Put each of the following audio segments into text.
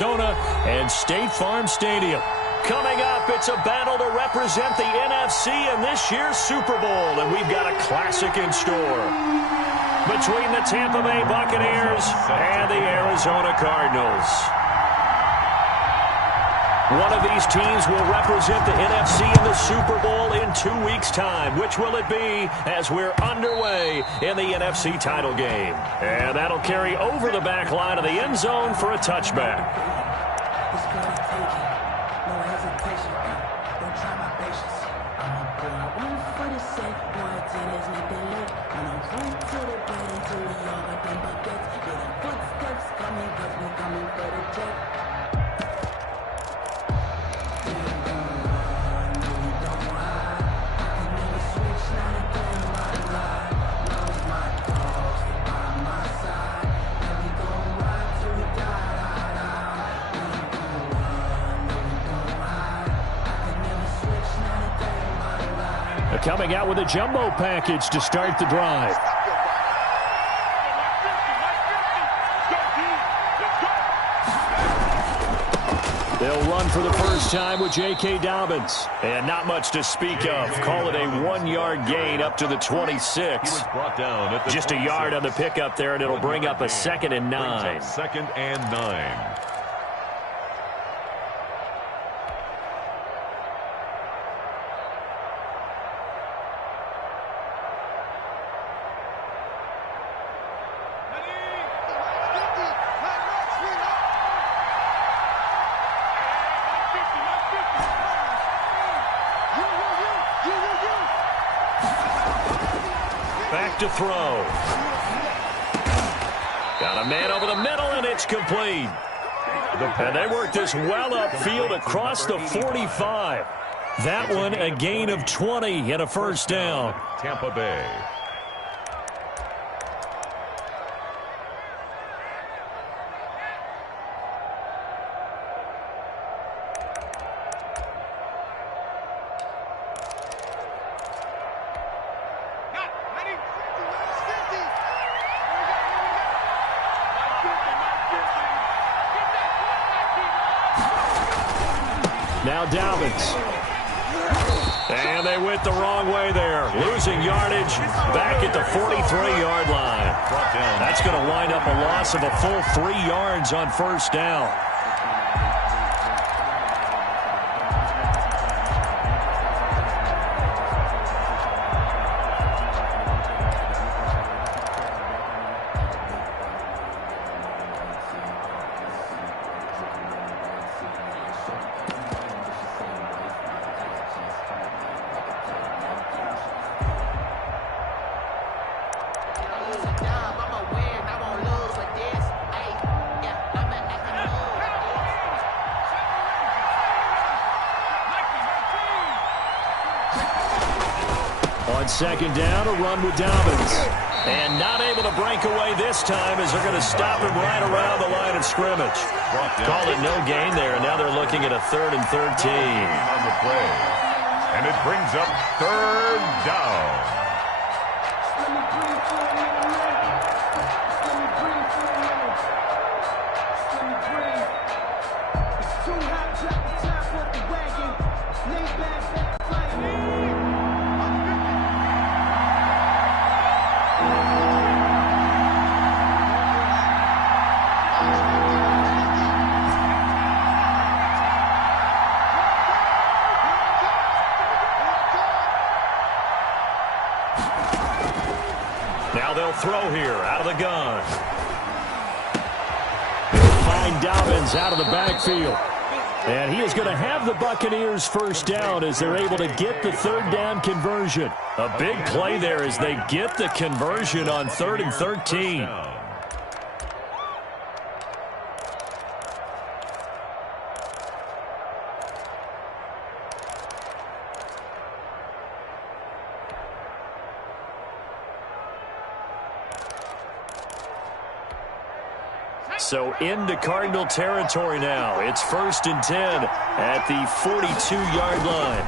Arizona and State Farm Stadium. Coming up, it's a battle to represent the NFC in this year's Super Bowl, and we've got a classic in store between the Tampa Bay Buccaneers and the Arizona Cardinals. One of these teams will represent the NFC in the Super Bowl in 2 weeks' time. Which will it be as we're underway in the NFC title game? And that'll carry over the back line of the end zone for a touchback. Coming out with a jumbo package to start the drive. They'll run for the first time with J.K. Dobbins. And not much to speak of. Call it a 1-yard gain up to the 26. He was brought down at the Just 26. A yard on the pickup there, and it'll bring up a 2nd and 9. 2nd and 9. To throw. Got a man over the middle, and it's complete. And they work this well upfield across the 45. That one a gain of 20 and a first down. Tampa Bay. Now Dobbins. And they went the wrong way there. Losing yardage back at the 43-yard line. That's going to wind up a loss of a full 3 yards on first down. On second down, a run with Dobbins. And not able to break away this time as they're going to stop him right around the line of scrimmage. Called it no gain there, and now they're looking at a 3rd and 13. On the play. And it brings up 3rd down. Now they'll throw here out of the gun. They'll find Dobbins out of the backfield. And he is going to have the Buccaneers first down as they're able to get the 3rd down conversion. A big play there as they get the conversion on 3rd and 13. So into Cardinal territory now. It's 1st and 10 at the 42-yard line.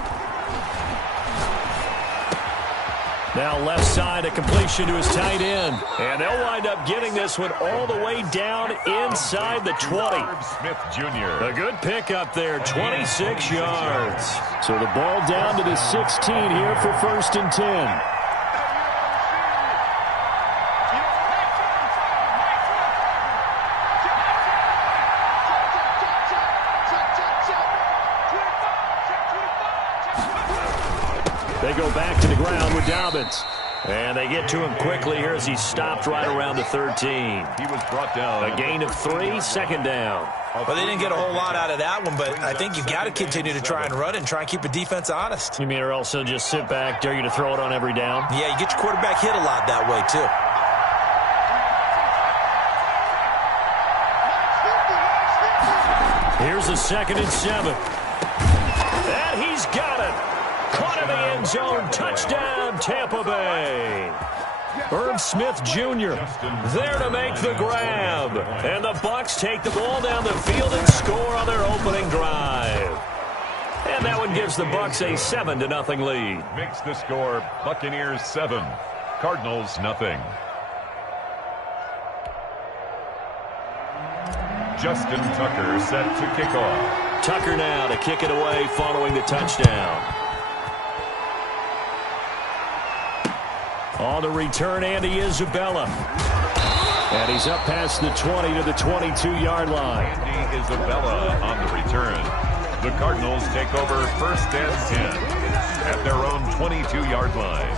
Now left side, a completion to his tight end. And they'll wind up getting this one all the way down inside the 20. Smith Jr. A good pickup there, 26 yards. So the ball down to the 16 here for 1st and 10. They go back to the ground with Dobbins. And they get to him quickly here as he stopped right around the 13. He was brought down. A gain of 3, 2nd down. Well, they didn't get a whole lot out of that one, but I think you've got to continue to try and run and try and keep the defense honest. You mean or also just sit back, dare you to throw it on every down? Yeah, you get your quarterback hit a lot that way, too. Here's a 2nd and 7. And he's got it. Caught in the end zone. Touchdown, Tampa Bay. Irv Smith Jr. there to make the grab. And the Bucs take the ball down the field and score on their opening drive. And that one gives the Bucs a 7-0 lead. Makes the score Buccaneers 7, Cardinals nothing. Justin Tucker set to kick off. Tucker now to kick it away following the touchdown. On the return, Andy Isabella. And he's up past the 20 to the 22-yard line. Andy Isabella on the return. The Cardinals take over 1st and 10 at their own 22-yard line.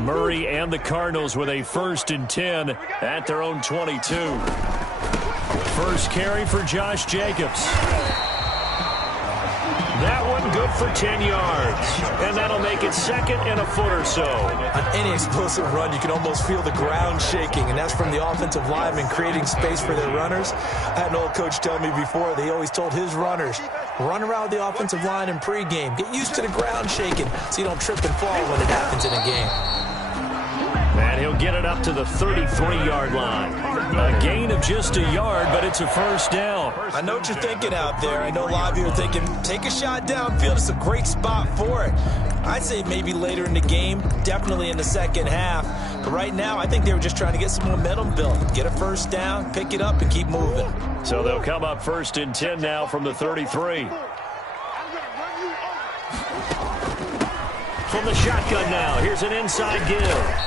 Murray and the Cardinals with a 1st and 10 at their own 22. First carry for Josh Jacobs. That one good for 10 yards. And that'll make it 2nd and a foot or so. On any explosive run, you can almost feel the ground shaking, and that's from the offensive linemen creating space for their runners. I had an old coach tell me before, they always told his runners, run around the offensive line in pregame. Get used to the ground shaking so you don't trip and fall when it happens in a game. And he'll get it up to the 33-yard line. A gain of just a yard, but it's a 1st down. I know what you're thinking out there. I know a lot of you are thinking, take a shot downfield. It's a great spot for it. I'd say maybe later in the game, definitely in the 2nd half. But right now, I think they were just trying to get some momentum built. Get a 1st down, pick it up, and keep moving. So they'll come up 1st and 10 now from the 33. From the shotgun now, here's an inside give.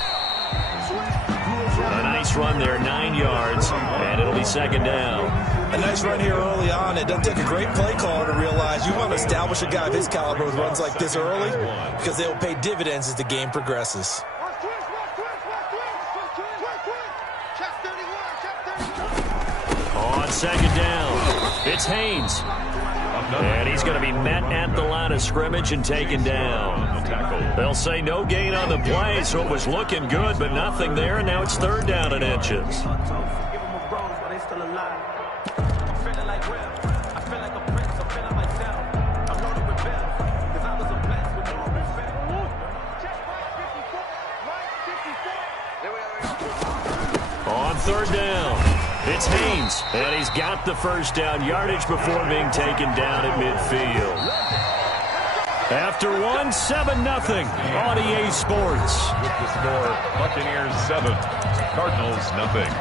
A nice run there, 9 yards, and it'll be 2nd down. A nice run here early on. It doesn't take a great play caller to realize you want to establish a guy of his caliber with runs like this early because they will pay dividends as the game progresses. On 2nd down, it's Haynes. And he's going to be met at the line of scrimmage and taken down. They'll say no gain on the play, so it was looking good, but nothing there, and now it's 3rd down and inches. On 3rd down, it's Haynes, and he's got the 1st down yardage before being taken down at midfield. After 7-0 on EA Sports. With the score, Buccaneers 7, Cardinals nothing.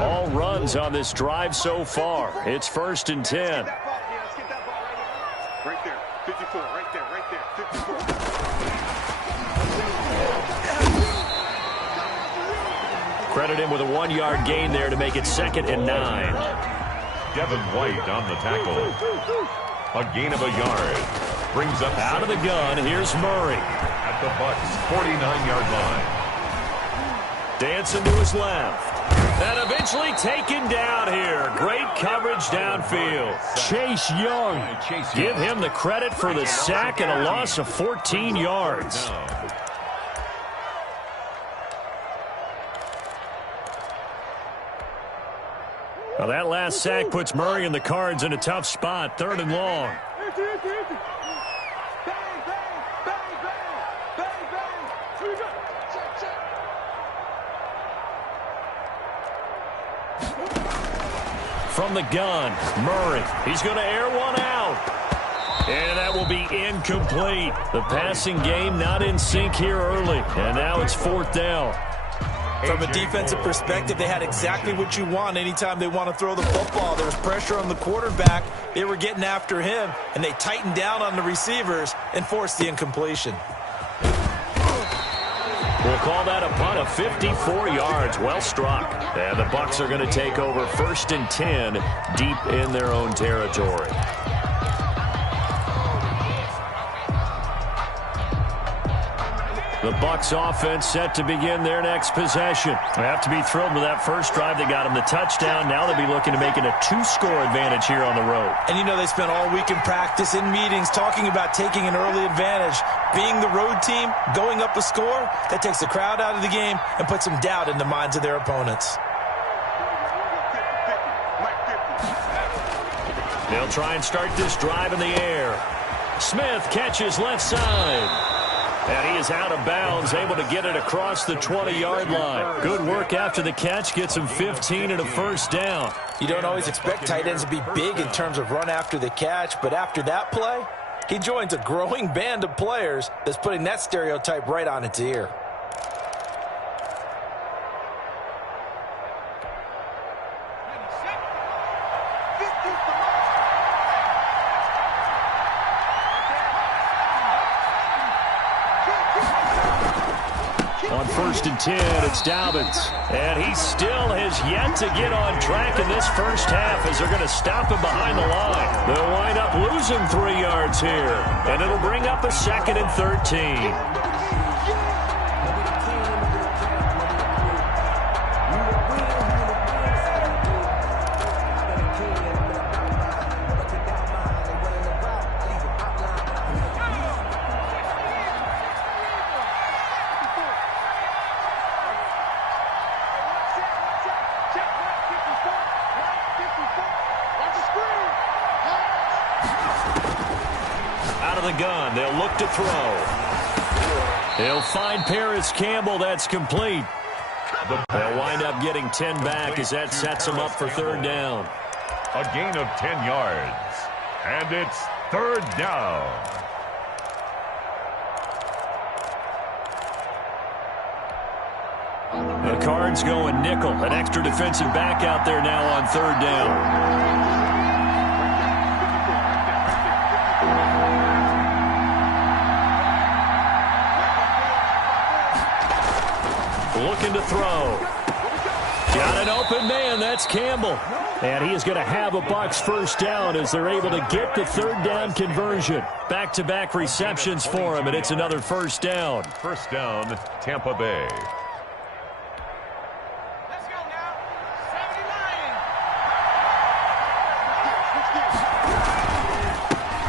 All runs on this drive so far. It's 1st and 10. Right there, 54, right there, 54. Credit him with a 1-yard gain there to make it 2nd and 9. Devin White on the tackle. A gain of a yard. Brings up out of the gun. Here's Murray. At the Bucs' 49-yard line. Dancing to his left. And eventually taken down here. Great coverage downfield. Chase Young. Give him the credit for the sack and a loss of 14 yards. Well, that last sack puts Murray and the Cards in a tough spot. 3rd and long. from the gun. Murray, he's going to air one out. And that will be incomplete. The passing game not in sync here early. And now it's 4th down. From a defensive perspective, they had exactly what you want anytime they want to throw the football. There was pressure on the quarterback. They were getting after him, and they tightened down on the receivers and forced the incompletion. We'll call that a punt of 54 yards. Well struck. And the Bucs are going to take over 1st and 10 deep in their own territory. The Bucs offense set to begin their next possession. They have to be thrilled with that first drive that got them the touchdown. Now they'll be looking to make it a 2-score advantage here on the road. And you know they spent all week in practice, in meetings, talking about taking an early advantage. Being the road team, going up a score, that takes the crowd out of the game and puts some doubt in the minds of their opponents. They'll try and start this drive in the air. Smith catches left side. And he is out of bounds, able to get it across the 20-yard line. Good work after the catch, gets him 15 and a 1st down. You don't always expect tight ends to be big in terms of run after the catch, but after that play, he joins a growing band of players that's putting that stereotype right on its ear. On 1st and 10, it's Dobbins. And he still has yet to get on track in this first half as they're going to stop him behind the line. They'll wind up losing 3 yards here. And it'll bring up a 2nd and 13. Gun. They'll look to throw. They'll find Paris Campbell. That's complete. They'll wind up getting 10 back as that sets them up for 3rd down. A gain of 10 yards. And it's 3rd down. The Cards going nickel. An extra defensive back out there now on 3rd down. Looking to throw. Got an open man. That's Campbell. And he is going to have a Bucs 1st down as they're able to get the 3rd down conversion. Back-to-back receptions for him, and it's another 1st down. 1st down, Tampa Bay. Let's go now.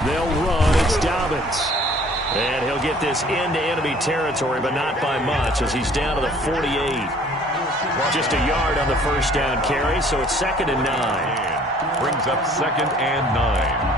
79. They'll run. It's Dobbins. And he'll get this into enemy territory, but not by much as he's down to the 48. Just a yard on the 1st down carry, so it's 2nd and 9. Brings up 2nd and 9.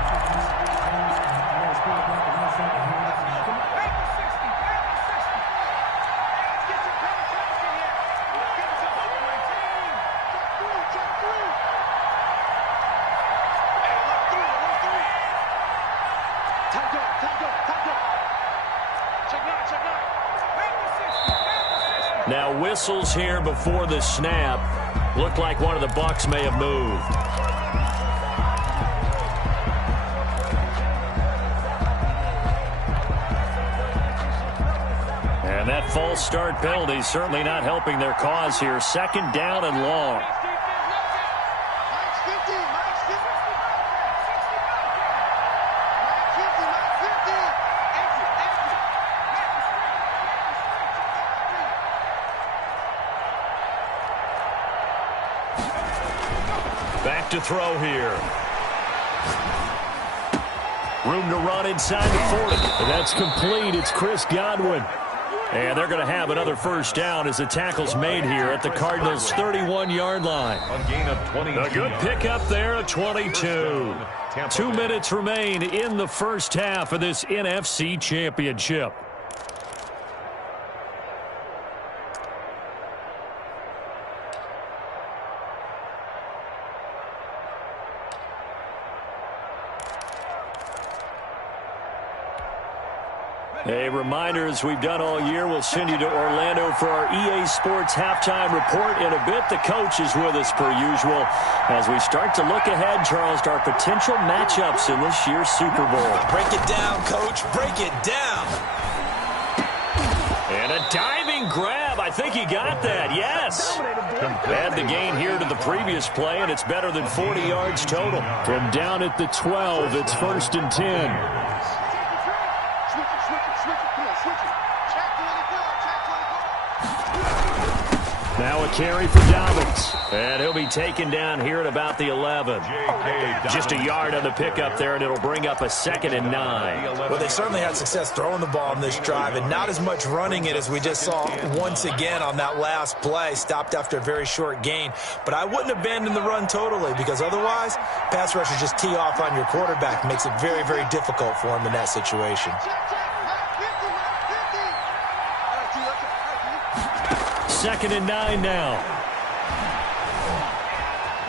Now whistles here before the snap. Looked like one of the Bucs may have moved. And that false start penalty certainly not helping their cause here. 2nd down and long. Back to throw here. Room to run inside the 40. And that's complete. It's Chris Godwin. And they're going to have another 1st down as the tackle's made here at the Cardinals' 31-yard line. A gain of 22. A good pickup there at 22. 2 minutes remain in the first half of this NFC Championship. A reminder, as we've done all year, we'll send you to Orlando for our EA Sports halftime report. In a bit, the coach is with us per usual as we start to look ahead, Charles, to our potential matchups in this year's Super Bowl. Break it down, Coach. Break it down. And a diving grab. I think he got that. Yes. Add the gain here to the previous play, and it's better than 40 yards total. From down at the 12, it's 1st and 10. Now a carry for Dobbins. And he'll be taken down here at about the 11. Just a yard on the pickup there, and it'll bring up a 2nd and 9. Well, they certainly had success throwing the ball on this drive, and not as much running it as we just saw once again on that last play. Stopped after a very short gain. But I wouldn't abandon the run totally, because otherwise, pass rushers just tee off on your quarterback. Makes it very, very difficult for him in that situation. 2nd and 9 now.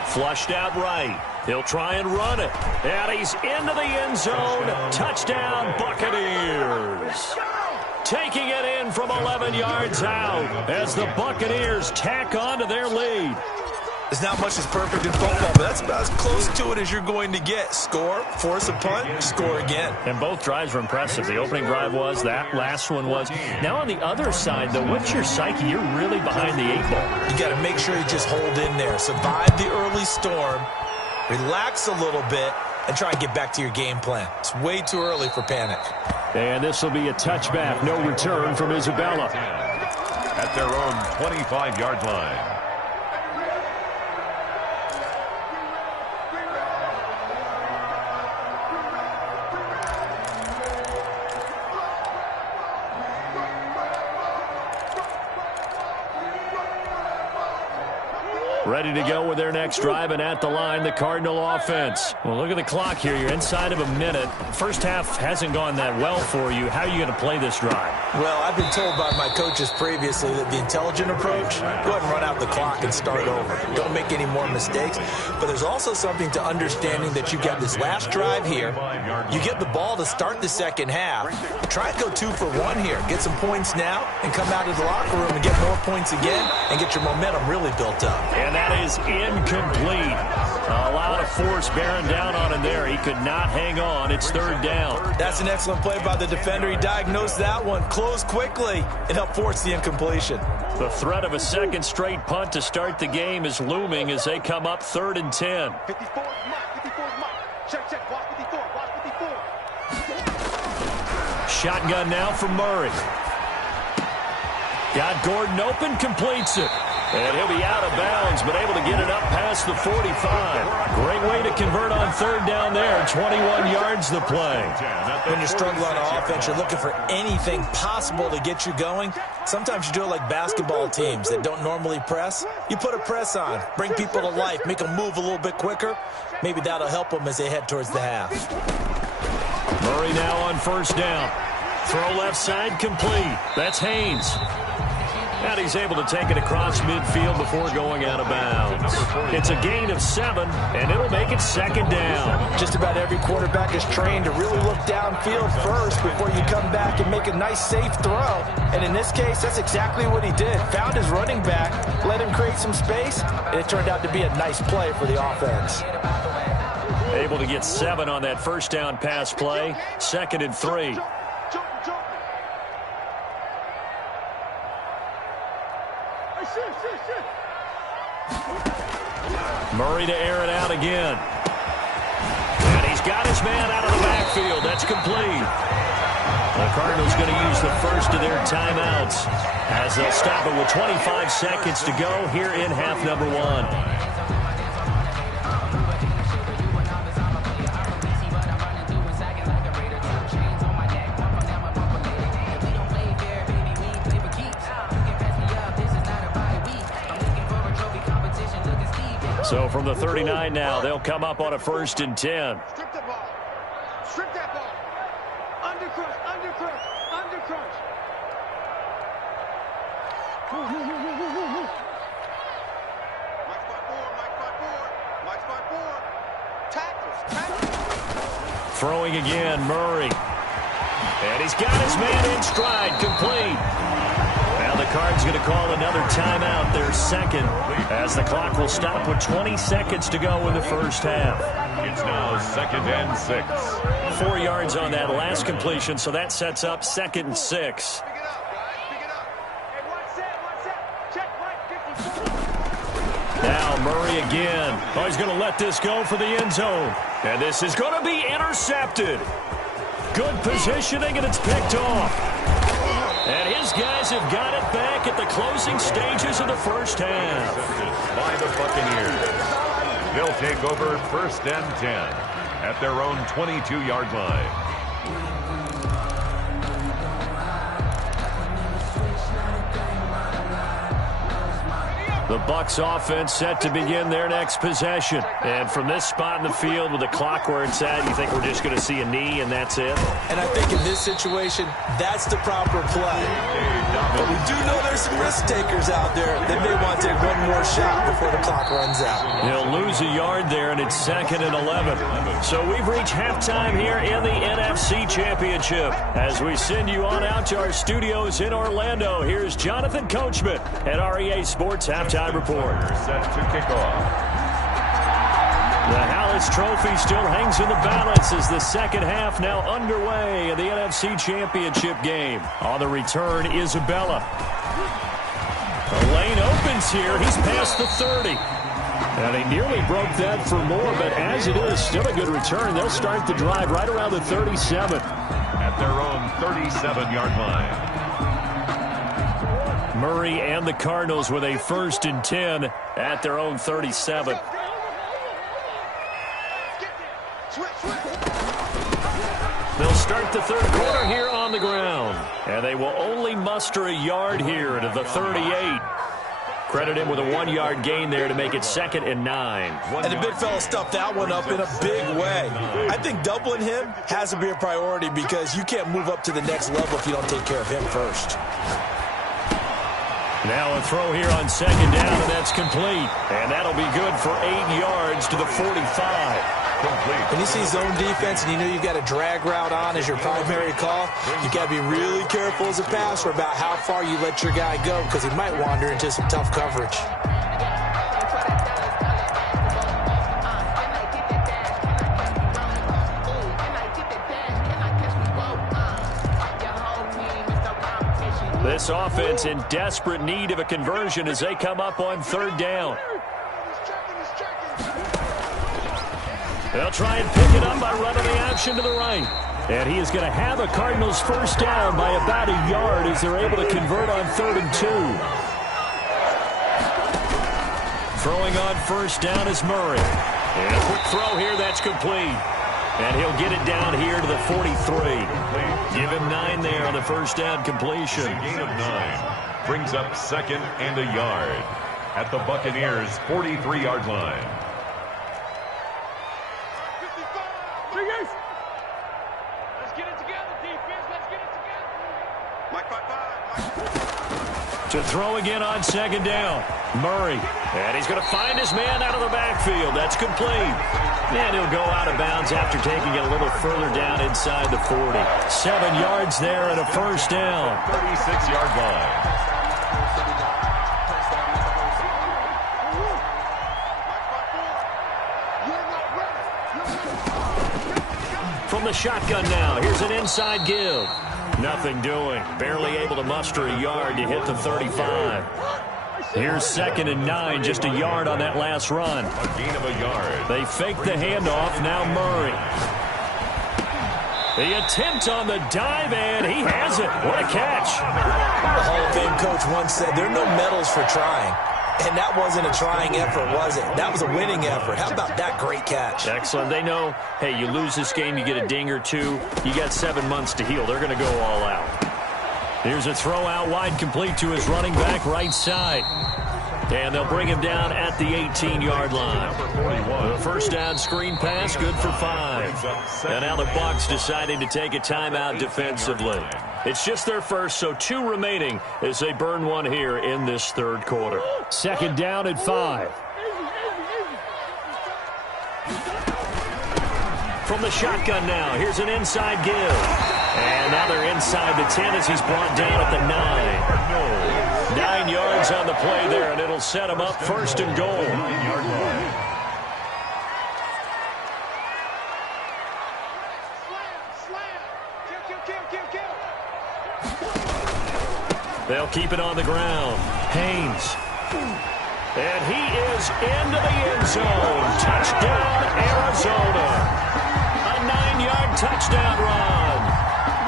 Flushed out right. He'll try and run it. And he's into the end zone. Touchdown, Buccaneers. Taking it in from 11 yards out as the Buccaneers tack on to their lead. There's not much that's perfect in football, but that's about as close to it as you're going to get. Score, force a punt, score again. And both drives were impressive. The opening drive was, that last one was. Now on the other side, though, what's your psyche? You're really behind the 8 ball. You got to make sure you just hold in there. Survive the early storm, relax a little bit, and try and get back to your game plan. It's way too early for panic. And this will be a touchback. No return from Isabella. At their own 25-yard line. Ready to go with their next drive, and at the line, the Cardinal offense. Well, look at the clock here. You're inside of a minute. First half hasn't gone that well for you. How are you going to play this drive? Well, I've been told by my coaches previously that the intelligent approach, go ahead and run out the clock and start over. Don't make any more mistakes. But there's also something to understanding that you got this last drive here. You get the ball to start the second half. Try and go 2 for 1 here. Get some points now and come out of the locker room and get more points again and get your momentum really built up. And that is incomplete. A lot of force bearing down on him there. He could not hang on. It's 3rd down. That's an excellent play by the defender. He diagnosed that one, closed quickly, and helped force the incompletion. The threat of a second straight punt to start the game is looming as they come up 3rd and 10. 54 is mine. 54 is mine. Check. Watch 54. Watch 54. Shotgun now from Murray. Got Gordon open, completes it. And he'll be out of bounds, but able to get it up past the 45. Great way to convert on 3rd down there. 21 yards the play. When you're struggling on offense, you're looking for anything possible to get you going. Sometimes you do it like basketball teams that don't normally press. You put a press on, bring people to life, make them move a little bit quicker. Maybe that'll help them as they head towards the half. Murray now on 1st down. Throw left side complete. That's Haynes. And he's able to take it across midfield before going out of bounds. It's a gain of 7, and it'll make it 2nd down. Just about every quarterback is trained to really look downfield first before you come back and make a nice, safe throw. And in this case, that's exactly what he did. Found his running back, let him create some space, and it turned out to be a nice play for the offense. Able to get 7 on that 1st down pass play. 2nd and 3. Murray to air it out again. And he's got his man out of the backfield. That's complete. The Cardinals going to use the first of their timeouts as they'll stop it with 25 seconds to go here in half number 1. So from the 39 now, they'll come up on a 1st and 10. Strip the ball. Strip that ball. Undercrunch. Mike spot 4. Tackles. Throwing again, Murray. And he's got his man in stride, complete. Now the Cards going to call another timeout, their second, as the clock will stop with 20 seconds to go in the first half. It's now 2nd and 6. 4 yards on that last completion, so that sets up 2nd and 6. Pick it up, guys. Pick it up. Hey, one set. Check right 54. Now Murray again. Oh, he's going to let this go for the end zone. And this is going to be intercepted. Good positioning, and it's picked off. And his guys have got it back at the closing stages of the first half. By the Buccaneers. They'll take over 1st and 10 at their own 22-yard line. The Bucs offense set to begin their next possession. And from this spot in the field with the clock where it's at, you think we're just going to see a knee and that's it? And I think in this situation, that's the proper play. But we do know there's some risk takers out there that may want to take one more shot before the clock runs out. He'll lose a yard there, and it's 2nd and 11. So we've reached halftime here in the NFC Championship. As we send you on out to our studios in Orlando, here's Jonathan Coachman at REA Sports Halftime Report. Set to kick off. The Hallis Trophy still hangs in the balance as the second half now underway in the NFC Championship game. On the return, Isabella. The lane opens here. He's past the 30. And he nearly broke that for more, but as it is, still a good return. They'll start the drive right around the 37. At their own 37-yard line. Murray and the Cardinals with a 1st and 10 at their own 37. They'll start the third quarter here on the ground. And they will only muster a yard here to the 38. Credit him with a 1-yard gain there to make it 2nd and 9. And the big fella stuffed that one up in a big way. I think doubling him has to be a priority because you can't move up to the next level if you don't take care of him first. Now a throw here on 2nd down, and that's complete. And that'll be good for 8 yards to the 45. Complete. When you see zone defense and you know you've got a drag route on as your primary call, you got to be really careful as a passer about how far you let your guy go because he might wander into some tough coverage. This offense in desperate need of a conversion as they come up on 3rd down. They'll try and pick it up by running the option to the right. And he is going to have a Cardinals 1st down by about a yard as they're able to convert on 3rd and 2. Throwing on 1st down is Murray. And a quick throw here, that's complete. And he'll get it down here to the 43. Give him 9 there on the 1st down completion. A gain of 9 brings up 2nd and a yard at the Buccaneers' 43-yard line. Let's get it together, defense. Let's get it together. Mike 5-5. To throw again on 2nd down. Murray. And he's going to find his man out of the backfield. That's complete. And he'll go out of bounds after taking it a little further down inside the 40. 7 yards there and a 1st down. 36-yard line. From the shotgun now, here's an inside give. Nothing doing. Barely able to muster a yard to hit the 35. Here's 2nd and 9, just a yard on that last run. A gain of a yard. They fake the handoff, now Murray. The attempt on the dive, and he has it. What a catch. The Hall of Fame coach once said there are no medals for trying. And that wasn't a trying effort, was it? That was a winning effort. How about that great catch? Excellent. They know, hey, you lose this game, you get a ding or two. You got 7 months to heal. They're going to go all out. Here's a throw out wide, complete to his running back right side. And they'll bring him down at the 18-yard line. The 1st down screen pass, good for 5. And now the Bucs deciding to take a timeout defensively. It's just their first, so 2 remaining as they burn one here in this 3rd quarter. 2nd down at 5. From the shotgun now, here's an inside give. And now they're inside the 10 as he's brought down at the 9. 9 yards on the play there, and it'll set him up first and goal. 9-yard line. They'll keep it on the ground. Haynes. And he is into the end zone. Touchdown, Arizona. A 9-yard touchdown run.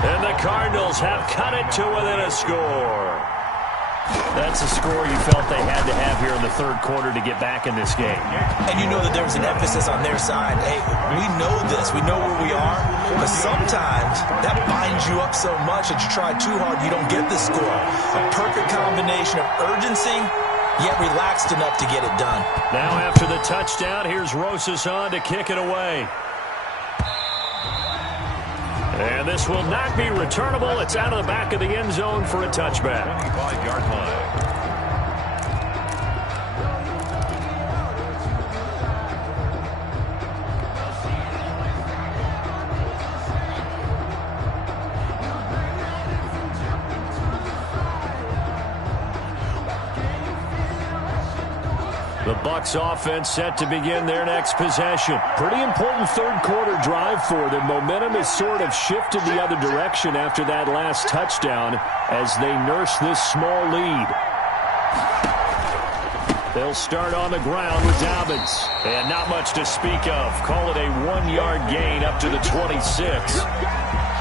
And the Cardinals have cut it to within a score. That's a score you felt they had to have here in the third quarter to get back in this game. And you know that there was an emphasis on their side. Hey, we know this. We know where we are. But sometimes that binds you up so much that you try too hard, you don't get the score. A perfect combination of urgency, yet relaxed enough to get it done. Now after the touchdown, here's Rosas on to kick it away. And this will not be returnable. It's out of the back of the end zone for a touchback. 25-yard line. The Bucs offense set to begin their next possession. Pretty important third quarter drive for them. Momentum has sort of shifted the other direction after that last touchdown as they nurse this small lead. They'll start on the ground with Dobbins. And not much to speak of. Call it a 1-yard gain up to the 26.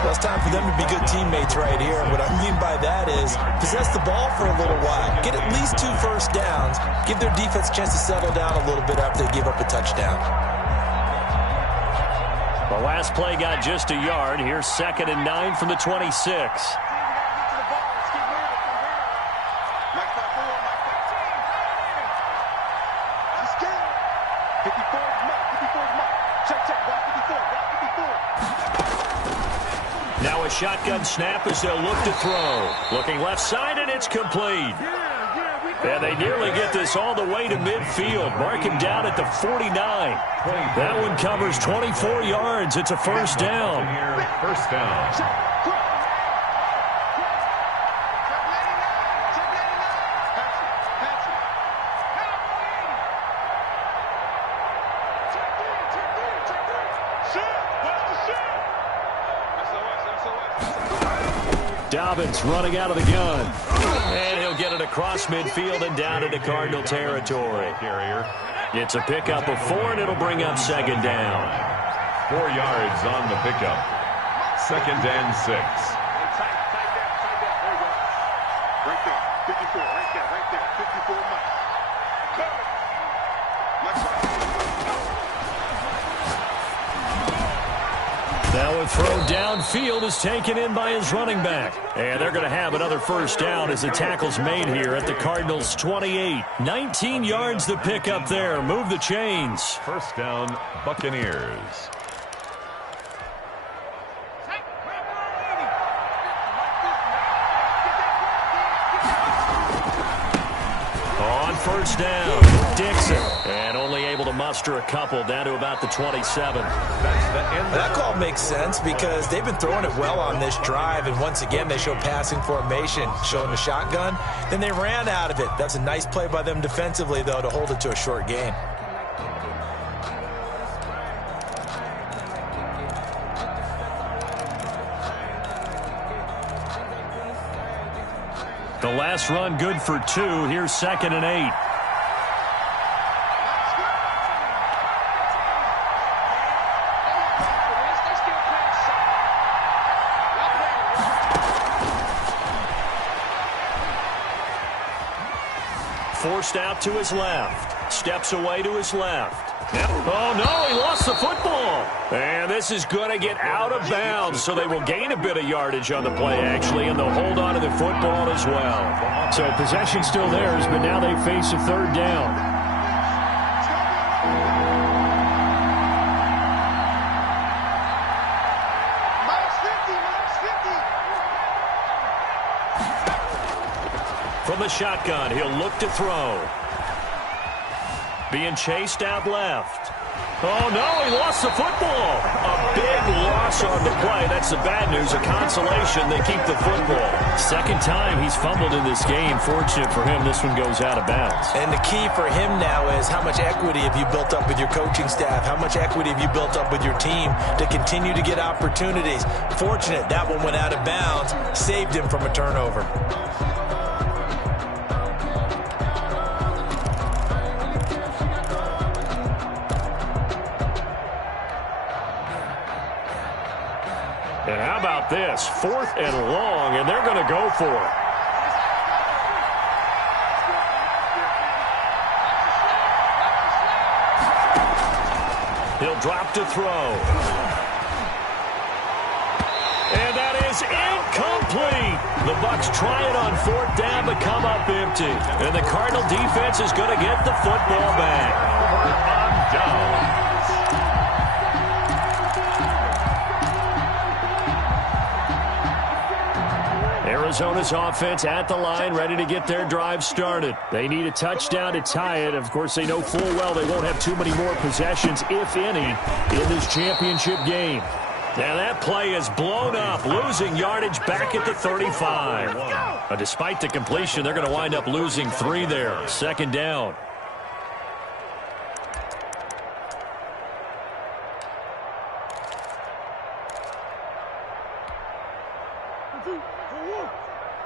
Well, it's time for them to be good teammates right here. And what I mean by that is possess the ball for a little while. Get at least 2 first downs. Give their defense a chance to settle down a little bit after they give up a touchdown. The last play got just a yard. Here's 2nd and 9 from the 26. Now a shotgun snap as they'll look to throw. Looking left side, and it's complete. And they nearly get this all the way to midfield. Mark him down at the 49. That one covers 24 yards. It's a first down. First down. Dobbins running out of the gun. And he'll get it across midfield and down into Cardinal territory. It's a pickup of 4, and it'll bring up 2nd down. 4 yards on the pickup. 2nd and 6. Right there, 54, right there, 54, Mike. Now a throw downfield is taken in by his running back. And they're going to have another first down as the tackle's made here at the Cardinals' 28. 19 yards to pick up there. Move the chains. First down, Buccaneers. On first down, Dixon. And only able to muster a couple down to about the 27. That call makes sense because they've been throwing it well on this drive, and once again they show passing formation, showing the shotgun. Then they ran out of it. That's a nice play by them defensively, though, to hold it to a short gain. The last run good for 2. Here's 2nd and 8. Forced out to his left. Steps away to his left. Oh, no, he lost the football. And this is going to get out of bounds, so they will gain a bit of yardage on the play, actually, and they'll hold on to the football as well. So possession still theirs, but now they face a 3rd down. From the shotgun, he'll look to throw. Being chased out left. Oh, no, he lost the football. A big loss on the play. That's the bad news. A consolation, they keep the football. Second time he's fumbled in this game. Fortunate for him, this one goes out of bounds. And the key for him now is how much equity have you built up with your coaching staff? How much equity have you built up with your team to continue to get opportunities? Fortunate that one went out of bounds, saved him from a turnover. And how about this? 4th and long, and they're going to go for it. He'll drop to throw. And that is incomplete. The Bucs try it on 4th down but come up empty. And the Cardinal defense is going to get the football back. On down. Arizona's offense at the line, ready to get their drive started. They need a touchdown to tie it. Of course, they know full well they won't have too many more possessions, if any, in this championship game. Now that play is blown up, losing yardage back at the 35. But despite the completion, they're going to wind up losing 3 there. 2nd down.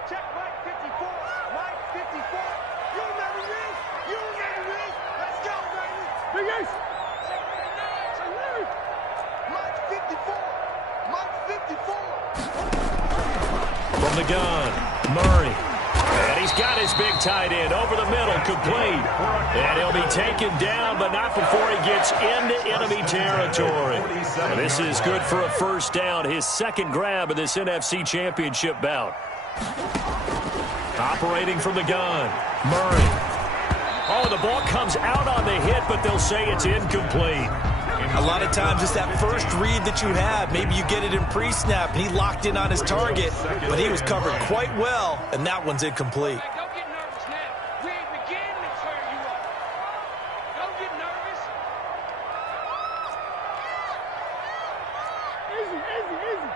Check Mike 54. Mike 54. You remember this? You remember this? Let's go, baby. Big Ace. Mike 54. Mike 54. From the gun, Murray. And he's got his big tight end over the middle, complete. And he'll be taken down, but not before he gets into enemy territory. And this is good for a 1st down, his 2nd grab of this NFC Championship bout. Operating from the gun, Murray. Oh, the ball comes out on the hit, but they'll say it's incomplete. A lot of times it's that first read that you have. Maybe you get it in pre-snap. He locked in on his target, but he was covered quite well, and that one's incomplete. Don't get nervous now. We ain't beginning to turn you up. Don't get nervous. Easy, easy, easy.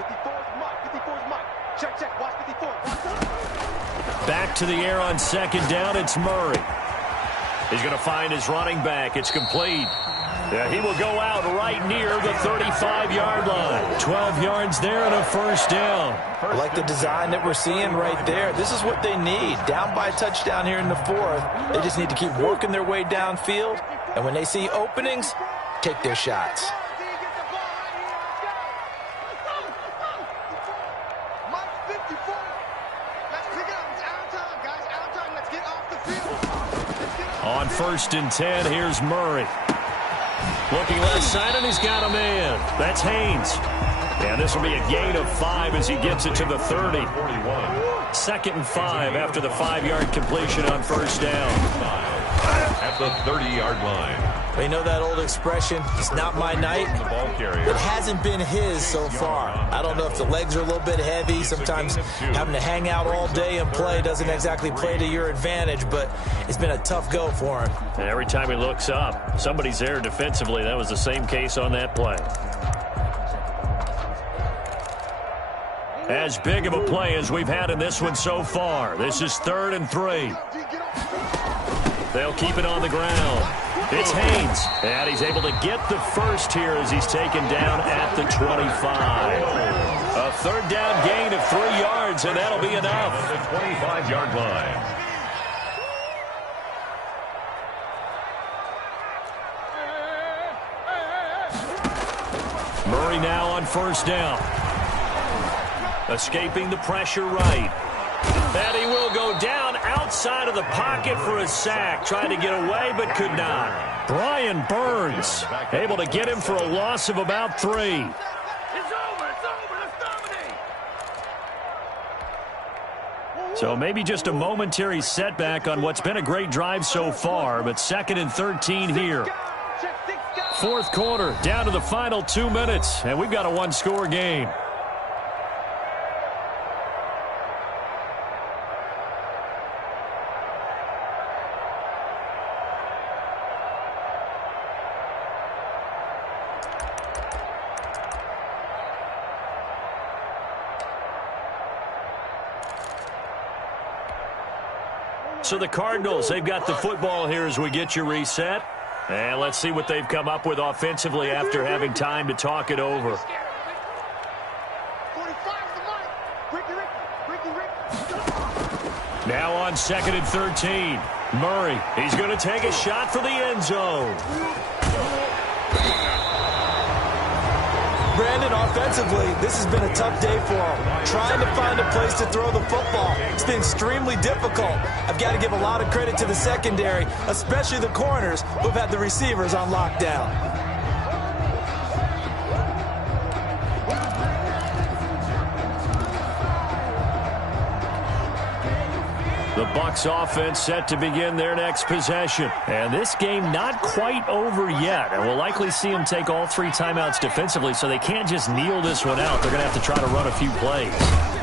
54 is Mike. 54 is Mike. Check, check. Watch 54. Watch. Back to the air on 2nd down. It's Murray. He's going to find his running back. It's complete. Yeah, he will go out right near the 35-yard line. 12 yards there and a 1st down. I like the design that we're seeing right there. This is what they need. Down by a touchdown here in the 4th. They just need to keep working their way downfield. And when they see openings, take their shots. Mike 54. Let's pick it up. It's our time, guys. Our time. Let's get off the field. On 1st and 10, here's Murray. Looking left side, and he's got a man. That's Haynes. And this will be a gain of 5 as he gets it to the 30. 2nd and 5 after the 5-yard completion on 1st down. At the 30-yard line. You know that old expression, it's not my night? The ball carrier. It hasn't been his so far. I don't know if the legs are a little bit heavy. Sometimes having to hang out all day and play doesn't exactly play to your advantage, but it's been a tough go for him. And every time he looks up, somebody's there defensively. That was the same case on that play. As big of a play as we've had in this one so far. This is 3rd and 3. They'll keep it on the ground. It's Haynes, and he's able to get the 1st here as he's taken down at the 25. A 3rd down gain of 3 yards, and that'll be enough. At the 25-yard line. Murray now on 1st down. Escaping the pressure right. And he will go down outside of the pocket for a sack. Tried to get away, but could not. Brian Burns able to get him for a loss of about 3. It's over. It's over. Let's dominate. So maybe just a momentary setback on what's been a great drive so far, but 2nd and 13 here. 4th quarter, down to the final 2 minutes, and we've got a 1-score game. So the Cardinals, they've got the football here as we get you reset. And let's see what they've come up with offensively after having time to talk it over. Now on 2nd and 13. Murray, he's going to take a shot for the end zone. Brandon, offensively, this has been a tough day for him. Trying to find a place to throw the football. It's been extremely difficult. I've got to give a lot of credit to the secondary, especially the corners who've had the receivers on lockdown. The Bucs offense set to begin their next possession. And this game not quite over yet. And we'll likely see them take all 3 timeouts defensively, so they can't just kneel this one out. They're going to have to try to run a few plays.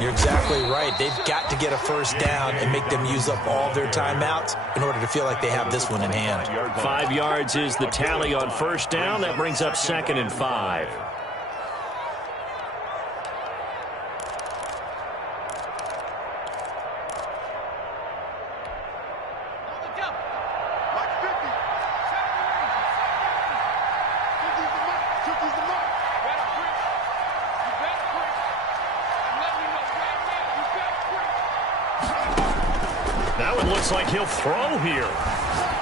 You're exactly right. They've got to get a first down and make them use up all their timeouts in order to feel like they have this one in hand. 5 yards is the tally on first down. That brings up 2nd and 5. Like he'll throw here.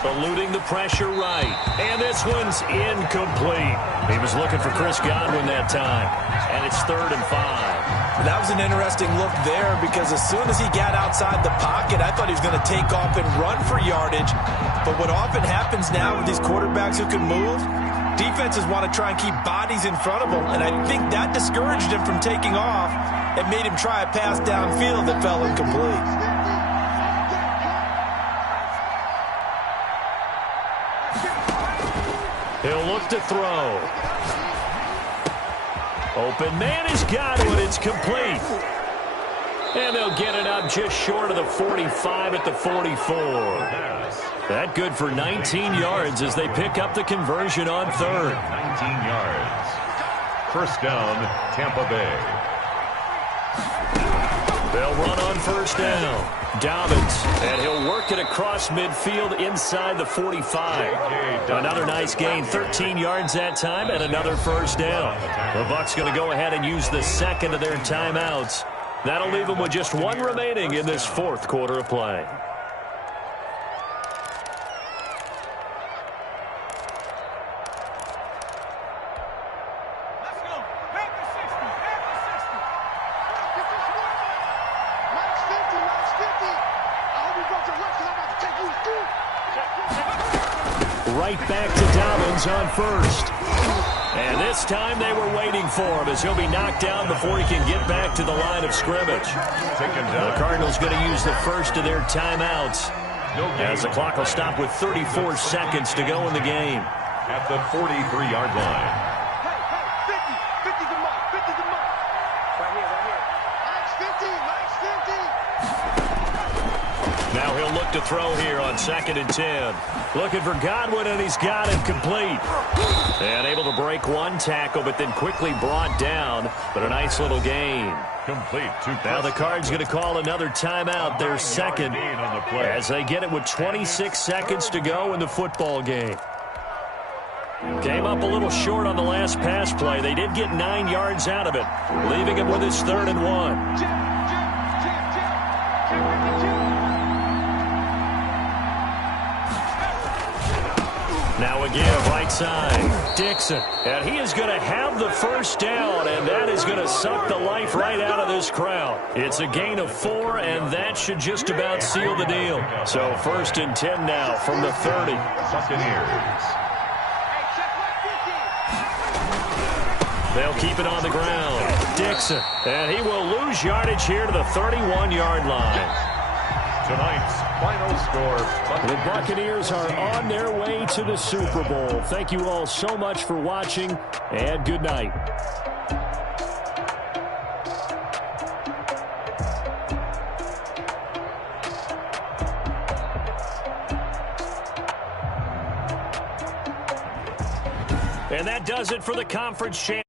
Eluding the pressure right. And this one's incomplete. He was looking for Chris Godwin that time. And it's 3rd and 5. That was an interesting look there because as soon as he got outside the pocket, I thought he was going to take off and run for yardage. But what often happens now with these quarterbacks who can move, defenses want to try and keep bodies in front of them. And I think that discouraged him from taking off and made him try a pass downfield that fell incomplete. He'll look to throw. Open man has got it. It's complete. And they'll get it up just short of the 45 at the 44. That good for 19 yards as they pick up the conversion on 3rd. 19 yards. First down, Tampa Bay. They'll run on first down. Dobbins, and he'll work it across midfield inside the 45. Another nice gain, 13 yards that time, and another first down. The Bucs going to go ahead and use the second of their timeouts. That'll leave them with just 1 remaining in this 4th quarter of play. Right back to Dobbins on first. And this time they were waiting for him as he'll be knocked down before he can get back to the line of scrimmage. The Cardinals going to use the first of their timeouts as the clock will stop with 34 seconds to go in the game. At the 43-yard line. Hey, 50's the mark, 50's the mark. Right here. Max 50. Now he'll look to throw here on 2nd and 10. Looking for Godwin, and he's got him complete. And able to break 1 tackle, but then quickly brought down. But a nice little gain. Complete. Now the Cards going to call another timeout, their second, as they get it with 26 seconds to go in the football game. Came up a little short on the last pass play. They did get 9 yards out of it, leaving him with his 3rd and 1. Now again, right side, Dixon. And he is going to have the first down, and that is going to suck the life right out of this crowd. It's a gain of 4, and that should just about seal the deal. So 1st and 10 now from the 30. Buccaneers. They'll keep it on the ground. Dixon, and he will lose yardage here to the 31-yard line. Tonight's final score. The Buccaneers are on their way to the Super Bowl. Thank you all so much for watching, and good night. And that does it for the conference championship.